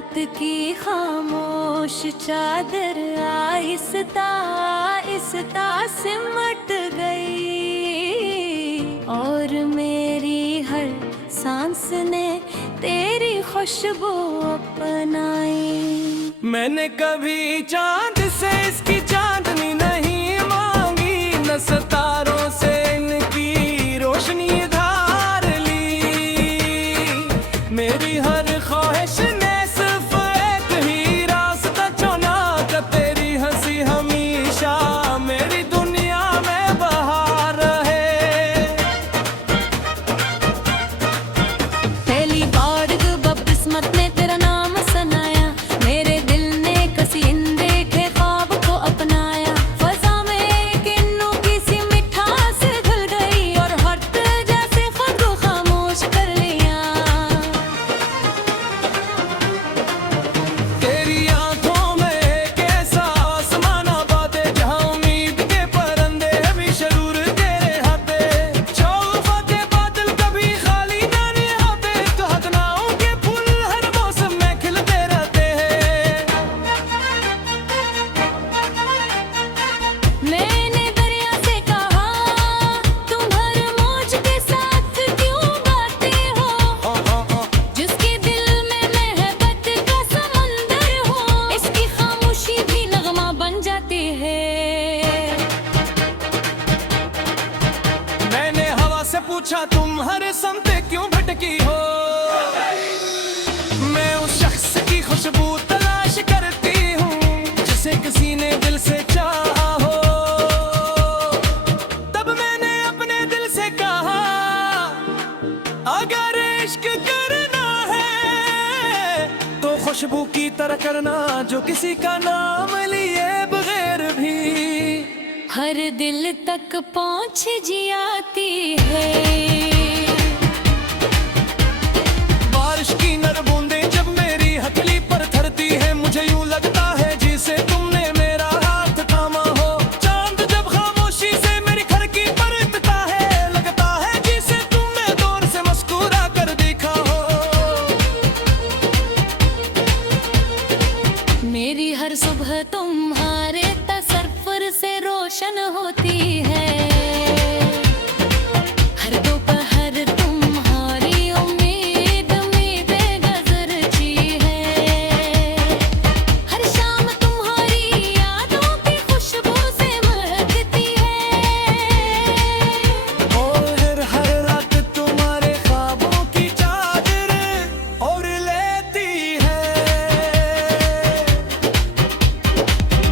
रात की खामोश चादर आहिस्ता आहिस्ता सिमट गई और मेरी हर सांस ने तेरी खुशबू अपनाई। मैंने कभी चांद से इसकी चांदनी नहीं मांगी, न सितारों से इनकी रोशनी धार ली। मेरी हर ख्वाहिश ने सिर्फ एक ही रास्ता चुना कि तेरी हंसी हमेशा मेरी दुनिया में बहार रहे। पहली बार जब किस्मत ने तेरा नाम सनाया, मेरे दिल ने कसी अनदेखे ख्वाब को अपनाया। फजा में एक अनोखी सी मिठास घुल गई और हट जैसे खुद को खामोश कर लिया। तेरी आंखों में एक ऐसा आसमान आबादे जहां उम्मीद के परिंदे भी शरूर तेरे हाथे। शौक़ के बादल कभी खाली ना होते, तो हथनाओं के फूल हर मौसम में खिलते रहते हैं। मैंने दरिया से कहा तुम हर मौज के साथ क्यों गाते हो, जिसके दिल में मोहब्बत का समंदर हो, इसकी खामोशी भी नगमा बन जाती है। मैंने हवा से पूछा तुम हर समते क्यों भटकी हो। मैं उस शख्स की खुशबू तलाश करती हूँ जिसे किसी ने दिल से चाहा हो। तब मैंने अपने दिल से कहा अगर इश्क करना है तो खुशबू की तरह करना जो किसी का नाम लिए बगैर भी हर दिल तक पहुँच जाती है। बारिश की नर बूंदें जब मेरी हथेली पर थरती है, मुझे यूं लगता है जैसे तुमने मेरा हाथ थामा हो। चांद जब खामोशी से मेरी खिड़की पर इतता है, लगता है जैसे तुमने दूर से मुस्कुरा कर देखा हो। मेरी हर सुबह तुम्हारे तसव्वुर से रोशन होती है। हर दोपहर तुम्हारी उम्मीद में बेगुजरती है। हर शाम तुम्हारी यादों की खुशबू से महकती है। और हर रात तुम्हारे ख्वाबों की चादर और लेती है।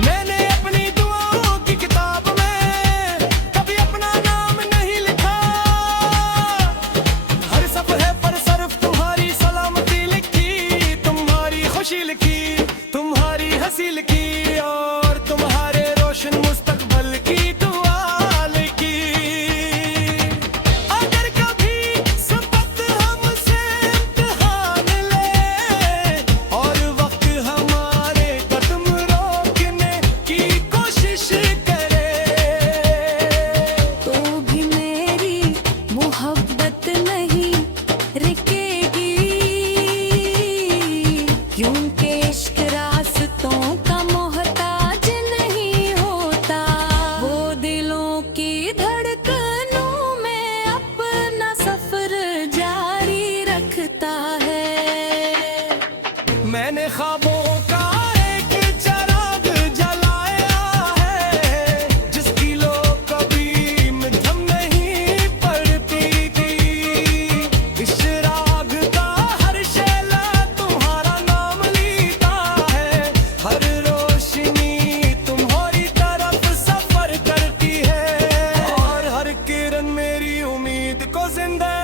मैंने अपनी दुआओं की किताब में कभी अपना नाम नहीं लिखा, हर सफ़हे पर सिर्फ तुम्हारी सलामती लिखी, तुम्हारी खुशी लिखी, तुम्हारी हंसी लिखी और तुम्हारे रोशन मुस्तकबल की दुआ लिखी। अगर कभी सबक हमसे इम्तिहान ले और वक्त हमारे कदम रोकने की कोशिश करे, तो भी मेरी मोहब्बत नहीं रुकेगी, क्योंकि इश्क रास्तों का मोहताज नहीं होता। वो दिलों की धड़कनों में अपना सफर जारी रखता है। मैंने ख्वाबों का एक चिराग जलाया है, जिसकी लो कभी मध्यम नहीं पड़ती थी। इस चिराग का हर शेला तुम्हारा नाम लेता है, हर रोशनी तुम्हारी तरफ सफर करती है और हर किरण मेरी उम्मीद को जिंदा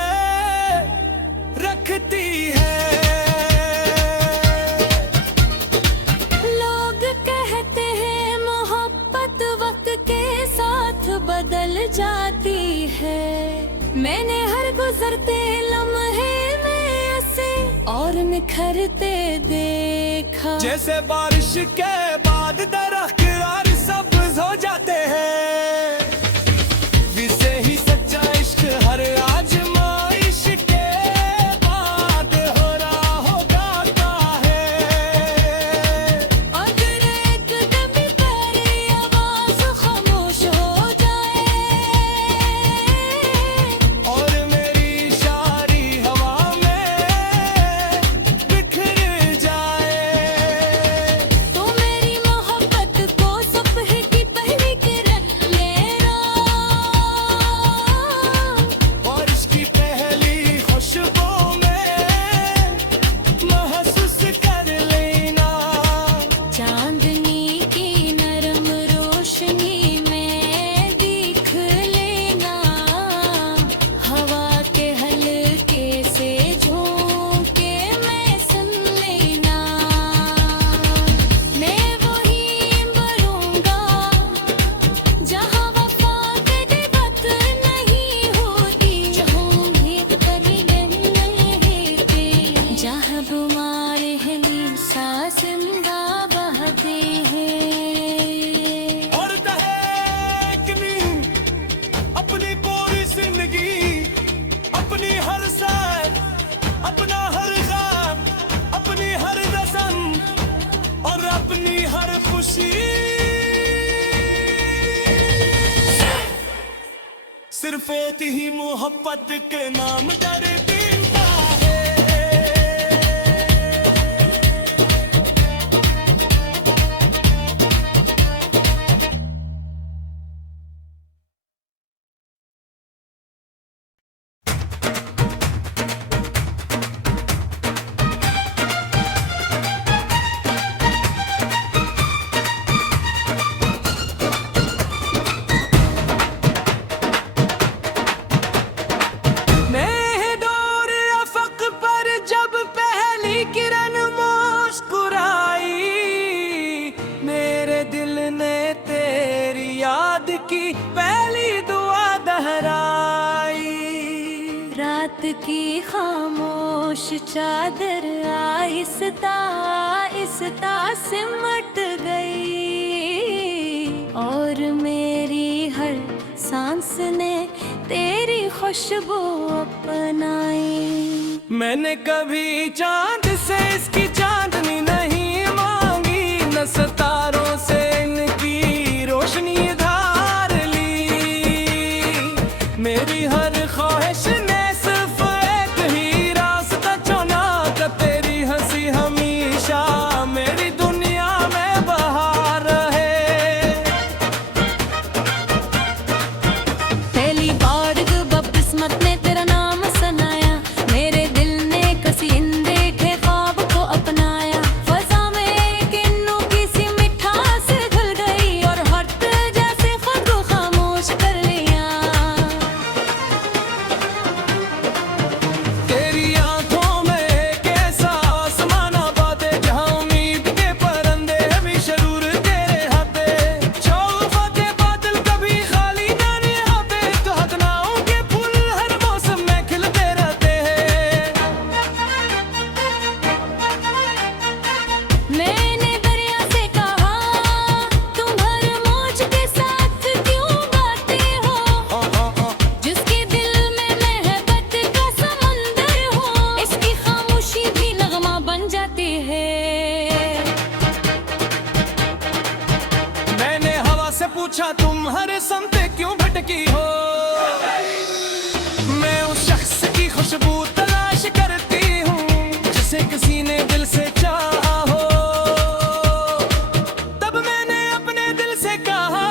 रखती है। लोग कहते हैं मोहब्बत वक्त के साथ बदल जाती है। मैंने हर गुजरते लम्हे में ऐसे और निखरते देखा। जैसे बारिश के बाद दरख्त यार सब्ज हो जाते हैं, वैसे ही सच्चा इश्क हर आजमाइश के बाद हो रहा होगा है। तुम्हारे लिए सांस जिंदा बहते हैं। और दहेकनी अपनी पूरी जिंदगी, अपनी हर साल, अपना हर ख्वाब, अपनी हर रस्म और अपनी हर खुशी सिर्फ एक ही मोहब्बत के नाम डरती है। की पहली दुआ दोहराई, रात की खामोश चादर आहिस्ता आहिस्ता सिमट गई और मेरी हर सांस ने तेरी खुशबू अपनाई। मैंने कभी चांद से इसकी चांदनी नहीं मांगी, न सितारों से इनकी रोशनी मेरी हर ख्वाहिश ने सिर्फ एक ही रास्ता चुना कि तेरी हंसी हमेशा मेरी दुनिया में बहार रहे। पहली बार बदकिस्मत ने तेरा नाम सनाया, मेरे दिल ने कसी अनदेखे ख्वाब को अपनाया। फजा में एक अनोखी सी मिठास घुल गई और हर्ट जैसे खुद को खामोश कर लिया। मैंने दरिया से कहा तुम हर मौज के साथ क्यों गाते हो, जिसके दिल में मोहब्बत का समंदर हो, इसकी खामोशी भी नगमा बन जाती है। मैंने हवा से पूछा तुम हर समते क्यों भटकी हो, मैं उस शख्स की खुशबू तलाश करती हूँ जिसे किसी ने दिल से चाहा हो। तब मैंने अपने दिल से कहा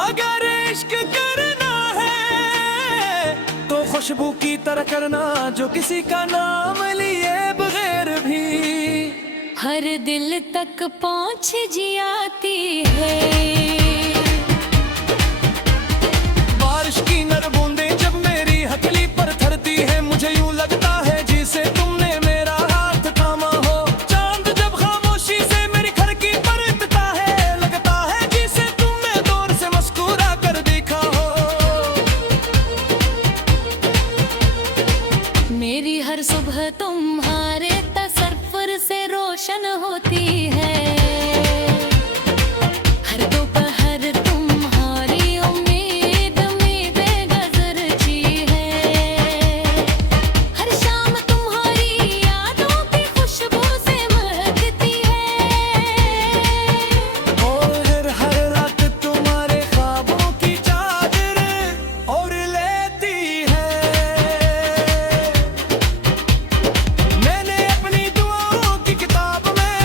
अगर इश्क करना है तो खुशबू की तरह करना जो किसी का नाम लिए बगैर भी हर दिल तक पहुँच जाती है। बारिश की नर बूंदें जब मेरी हथेली पर थरती है, मुझे यूं लगता है जैसे तुमने मेरा हाथ थामा हो। चांद जब खामोशी से मेरी खिड़की पर दिखता है, लगता है जैसे तुमने दूर से मुस्कुरा कर देखा हो। मेरी हर सुबह तुम्हारे तसव्वुर से रोशन होती है, हर दोपहर तुम्हारी उम्मीद में बेगुजरती है, हर शाम तुम्हारी यादों की खुशबू से महकती है, और हर रात तुम्हारे ख्वाबों की चादर और लेती है। मैंने अपनी दुआओं की किताब में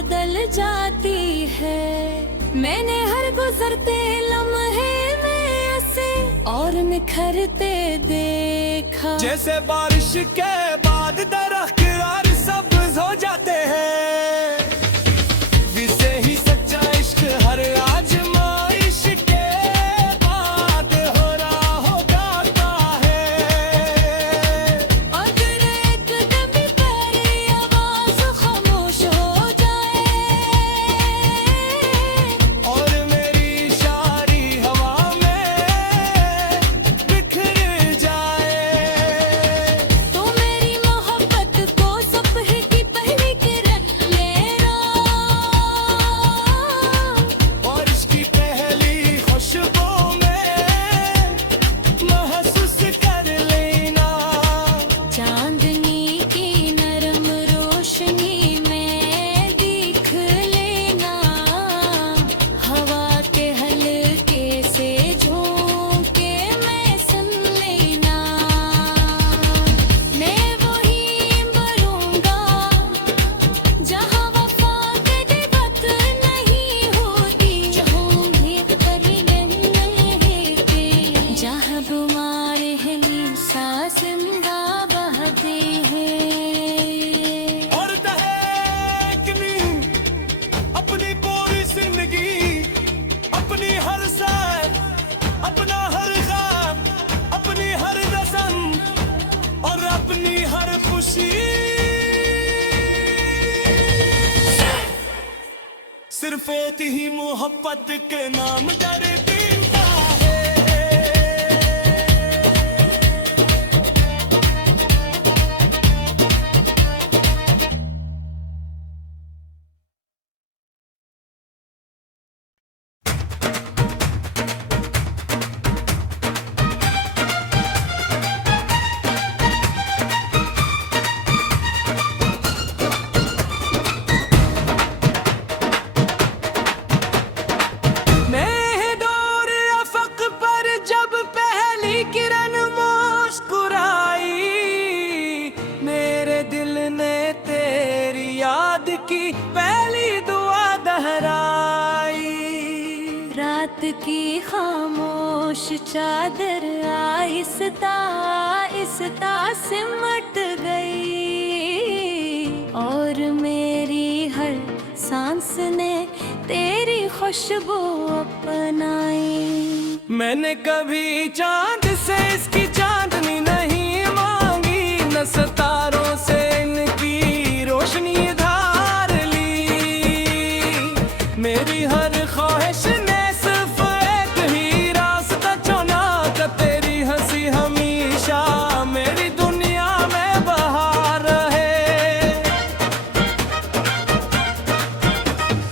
बदल जाती है। मैंने हर गुजरते लम्हे में ऐसे और निखरते देखा। जैसे बारिश के बाद दरख्त और सब्ज हो जाते हैं, वैसे ही सच्चा इश्क हर आजमाइश के बाद हो रहा होगा है। अगर एक दम प्यारी आवाज खामोश हो जाए और मेरी शायरी हवा में बिखर जाए, तो मेरी मोहब्बत को सुबह की पहली किरण लेना और इसकी पहली खुशबू में महसूस कर लेना। चांदनी की नरम रोशनी में दिख लेना, हवा के हल्के से झोंके में सुन लेना। मैं वहीं मरूंगा जहाँ वफा के दिवत नहीं होती, चाहूंगी कभी नहीं रहेगी, जहाँ बीमार है सांस जिंदा बहते हैं। और दहकनी अपनी पूरी जिंदगी, अपनी हर सांस, अपना हर ख्वाब, अपनी हर रस्म और अपनी हर खुशी सिर्फ एक ही मोहब्बत के नाम दर्दिंदा है। मैं डोर अफक पर जब पहली किरण मुस्कुराई, मेरे दिल ने तेरी याद की पहली दुआ दोहराई। रात की खामोश चादर आहिस्ता आहिस्ता सिमट गई और मेरी हर सांस ने तेरी खुशबू अपनाई। मैंने कभी चांद से इसकी चांदनी नहीं मांगी, न सितारों से इनकी रोशनी धार ली। मेरी हर ख्वाहिश ने सिर्फ एक ही रास्ता चुना कि तेरी हंसी हमेशा मेरी दुनिया में बहार रहे।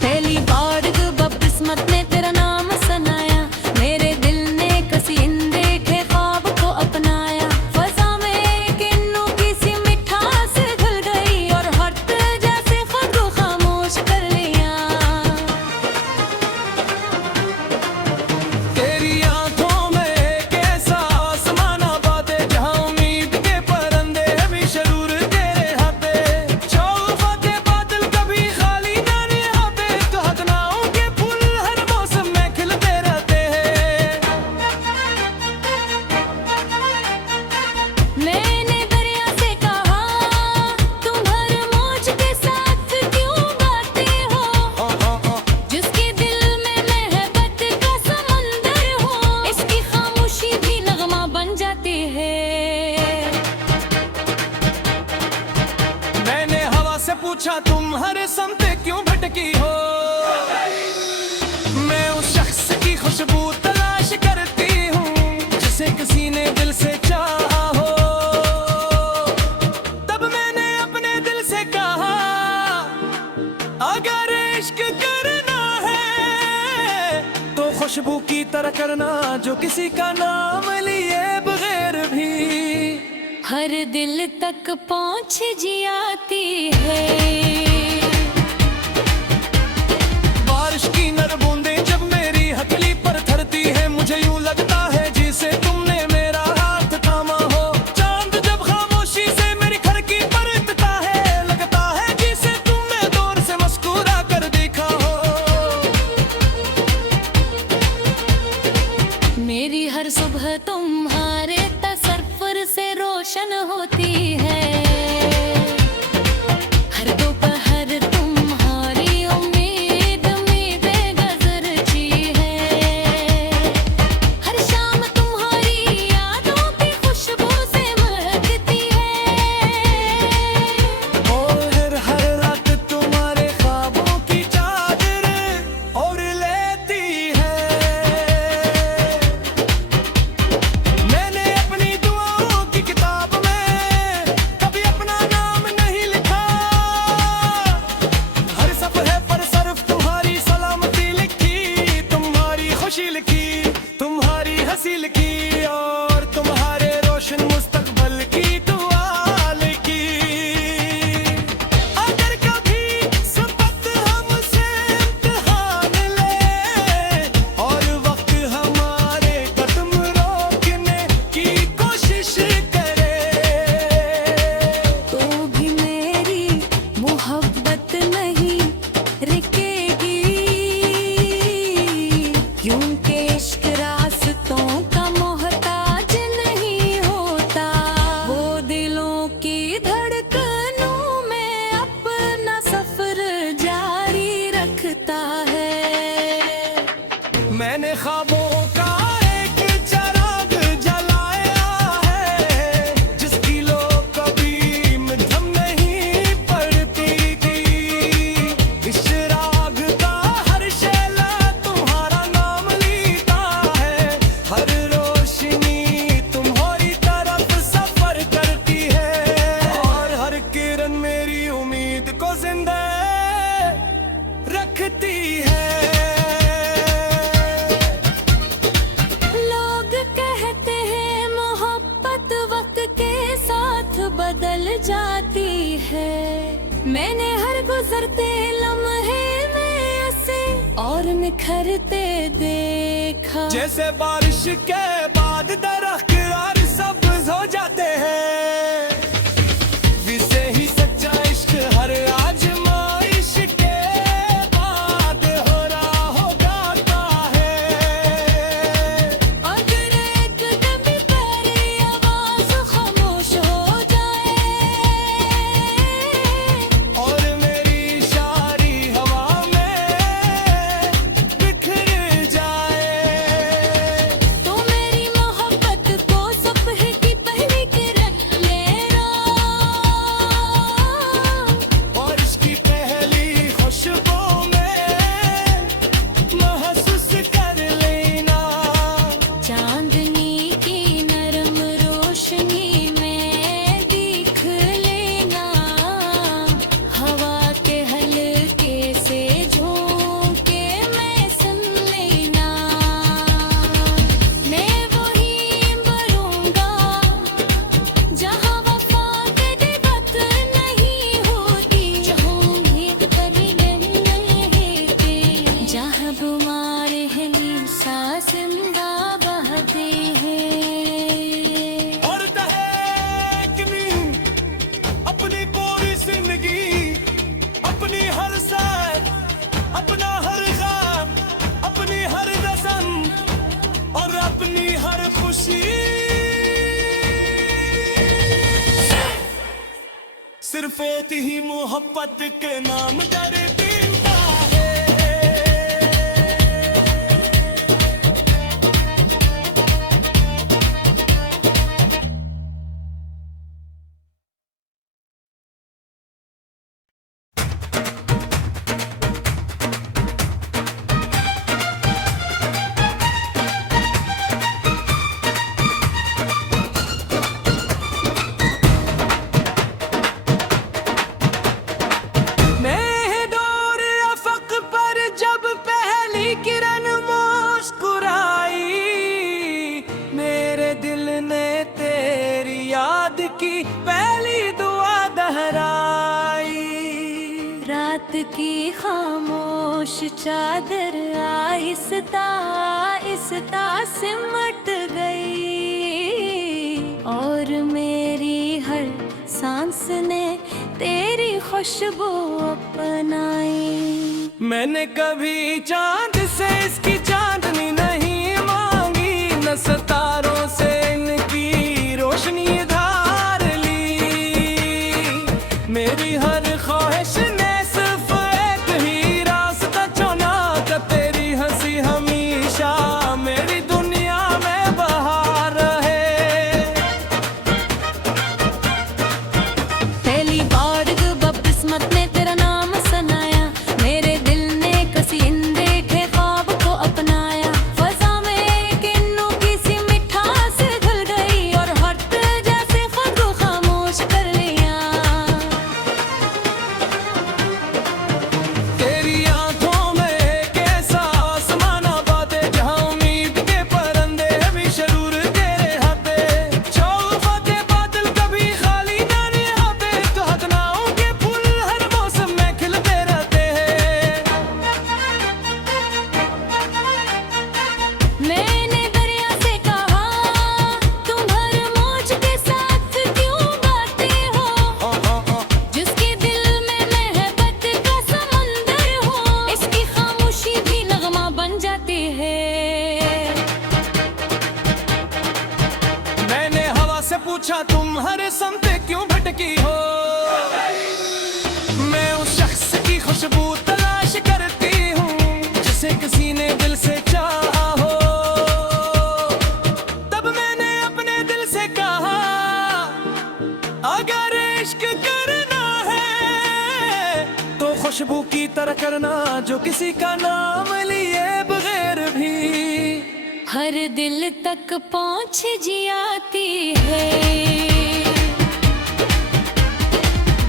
पहली बार जब किस्मत ने तेरा नाम सुनाया, मेरे दिल ने कसी इन देखे ख्वाब को अपनाया। फजा में एक अनोखी सी मिठास घुल गई और हट जैसे खुद को खामोश कर लिया। तेरी आंखों में एक ऐसा आसमान आबाद है, जहाँ उम्मीद के परंदे भी शरूर तेरे हाथे। शौक़ के बादल कभी खाली ना निहाते, तो हदनाओं के फूल हर मौसम में खिलते रहते हैं। मैंने दरिया से कहा तुम हर मौज के साथ क्यों गाते हो, जिसके दिल में मोहब्बत का समंदर हो, इसकी खामोशी भी नगमा बन जाती है। मैंने हवा से पूछा तुम हर समते क्यों भटकी हो, मैं उस शख्स की खुशबू तलाश करती हूँ जिसे किसी ने दिल से चाहा हो। तब मैंने अपने दिल से कहा, अगर इश्क करना है तो खुशबू की तरह करना, जो किसी का नाम लिए बगैर भी हर दिल तक पहुँच जाती है। बारिश की नर बूंदें जब मेरी हथेली पर थरती है, मुझे यूं लगता है जिसे तुमने मेरा हाथ थामा हो। चांद जब खामोशी से मेरी खिड़की पर दिखता है, लगता है जिसे तुमने दूर से मुस्कुरा मेरी उम्मीद को जिंदा रखती है। लोग कहते हैं मोहब्बत वक्त के साथ बदल जाती है। मैंने हर गुजरते लम्हे में उसे और निखरते देखा। जैसे बारिश के बाद दरख्त और सब्ज हो जाते हैं, वैसे ही सच्चा इश्क हर आजमाइश के बाद हो रहा होगा है। अगर एक दम भी तेरी आवाज खामोश हो जाए और मेरी शायरी हवा में बिखर जाए, तो मेरी मोहब्बत को सुबह की पहली किरण लेना और इसकी पहली खुशबू में महसूस कर लेना। चांदनी की नरम रोशनी में दिख लेना। हवा के हल्के से झोंके में सुन लेना। मैं वही मरूंगा जहाँ वफा के दिवत नहीं होती, जहाँ उम्मीद कभी नहीं रहती, जहाँ बीमार है सांस जिंदा बहते हैं। और दहेकनी अपनी पूरी जिंदगी, अपनी हर साल, अपना हर ख्वाब, अपनी हर रस्म और अपनी हर खुशी सिर्फ एक ही मोहब्बत के नाम डरती है। मैं दौर अफक पर जब पहली किरण मुस्कुराई, मेरे दिल ने तेरी याद की पहली दुआ दोहराई। रात की खामोश चादर आहिस्ता आहिस्ता सिमट गई और मेरी हर सांस ने तेरी खुशबू अपनाई। मैंने कभी चांद से इसकी चांदनी नहीं मांगी, न सितारों से इनकी रोशनी धार ली। मेरी हर ख्वाहिश ने सिर्फ एक ही रास्ता चुना कि तेरी हंसी हमेशा मेरी दुनिया में बहार रहे। पहली बार जब किस्मत ने तेरा नाम सुनाया, मेरे दिल ने कसी अनदेखे ख्वाब को अपनाया। फजा में एक अनोखी सी मिठास घुल गई और हट जैसे खुद को खामोश कर लिया। तेरी आंखों में एक ऐसा आसमाना बातें, जहां उम्मीद के परंदे भी शरूर तेरे हाथे। शौक़ के बादल कभी खाली ना निहाते, तो हथनाओं के फूल हर मौसम में खिलते रहते हैं। मैंने दरिया से कहा तुम हर मौज के साथ क्यों गाते हो, जिसके दिल में मोहब्बत का समंदर हो, इसकी खामोशी भी नगमा बन जाती है। मैंने हवा से पूछा तुम हर समते क्यों भटकी हो। मैं उस शख्स की खुशबू तलाश करती हूँ जिसे किसी ने दिल से चाहा हो। तब मैंने अपने दिल से कहा, अगर इश्क करना है तो खुशबू की तरह करना, जो किसी का नाम लिए बगैर भी हर दिल तक पहुँच जाती है।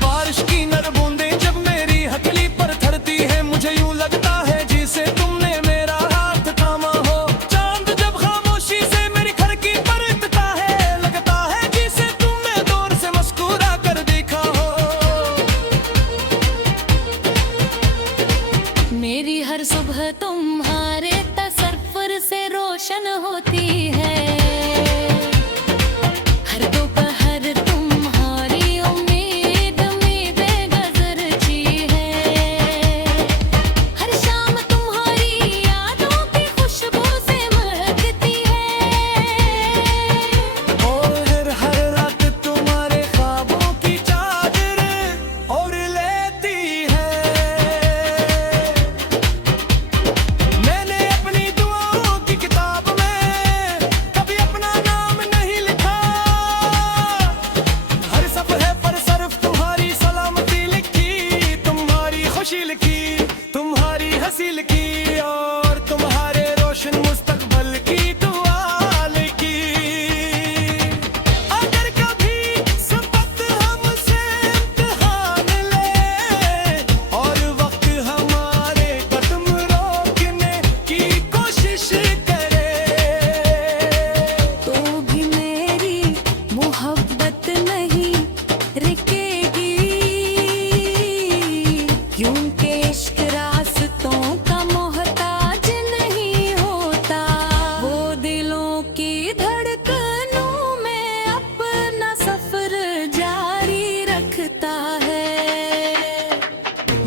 बारिश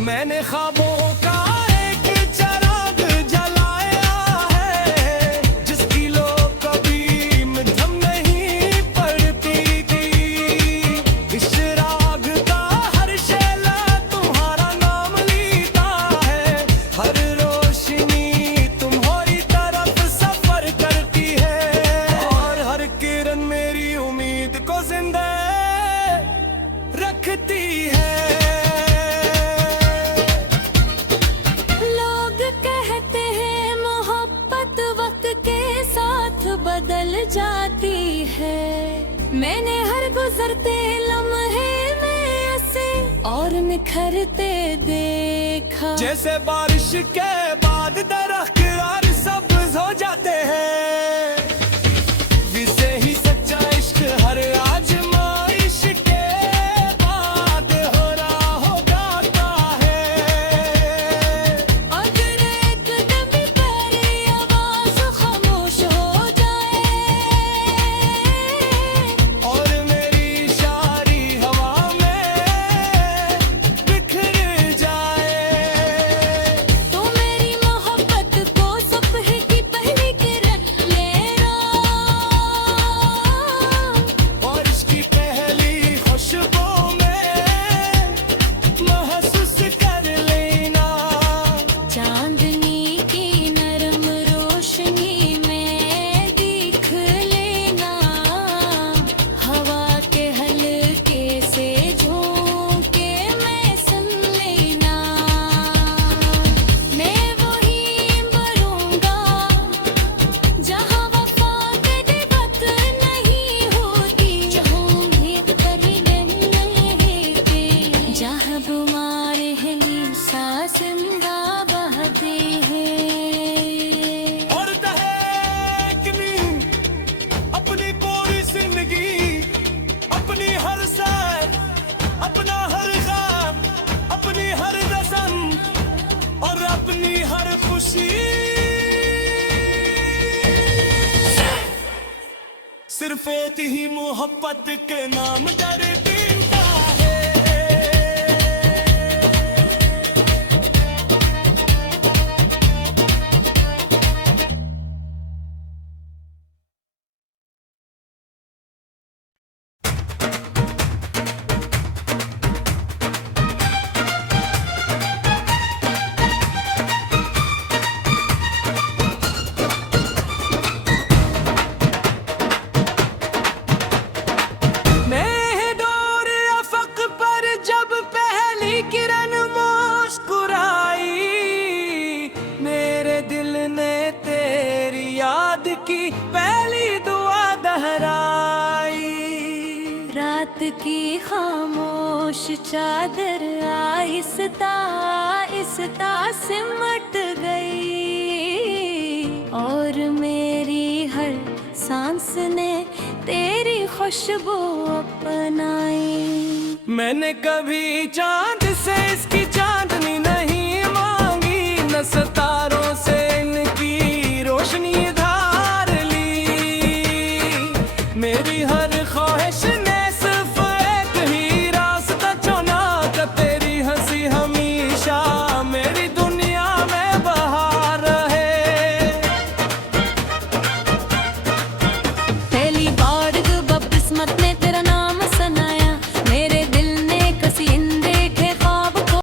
मैंने ख्वाबों का एक चिराग जलाया है, जिसकी लो कभी मध्यम नहीं पड़ती थी। इस चिराग का हर शेला तुम्हारा नाम लेता है, हर रोशनी तुम्हारी तरफ सफर करती है, और हर किरण मेरी उम्मीद को जिंदा रखती है। बदल जाती है, मैंने हर गुजरते लम्हे में उसे और निखरते देखा। जैसे बारिश के बाद दरख्त और सब्ज हो जाते हैं, वैसे ही सच्चा इश्क हर आजमाइश के बाद हो रहा होता है। अगर एक दम तेरी आवाज खामोश हो और मेरी शायरी हवा में बिखर जाए, तो मेरी मोहब्बत को सुबह की पहली किरण लेना, और इसकी पहली खुशबू में महसूस कर लेना। चांदनी की नरम रोशनी में दिख लेना, हवा के हल्के से झोंके में सुन लेना। मैं वहीं मरूंगा जहाँ वफा के वक्त नहीं होती, जहाँ उम्मीद कभी नहीं रहती, जहाँ बीमार है सांस जिंदा बहती है। और दहकनी अपनी पूरी जिंदगी, अपनी हर सैर, अपना हर ख्वाब, अपनी हर रस्म और अपनी हर खुशी, सिर्फ एक ही मोहब्बत के नाम डरती है। मैं डोर अफक पर जब पहली किरण मुस्कुराई, मेरे दिल ने तेरी याद की पहली दुआ दोहराई। रात की खामोश चादर आहिस्ता आहिस्ता सिमट गई, और मेरी हर सांस ने तेरी खुशबू अपनाई। मैंने कभी चांद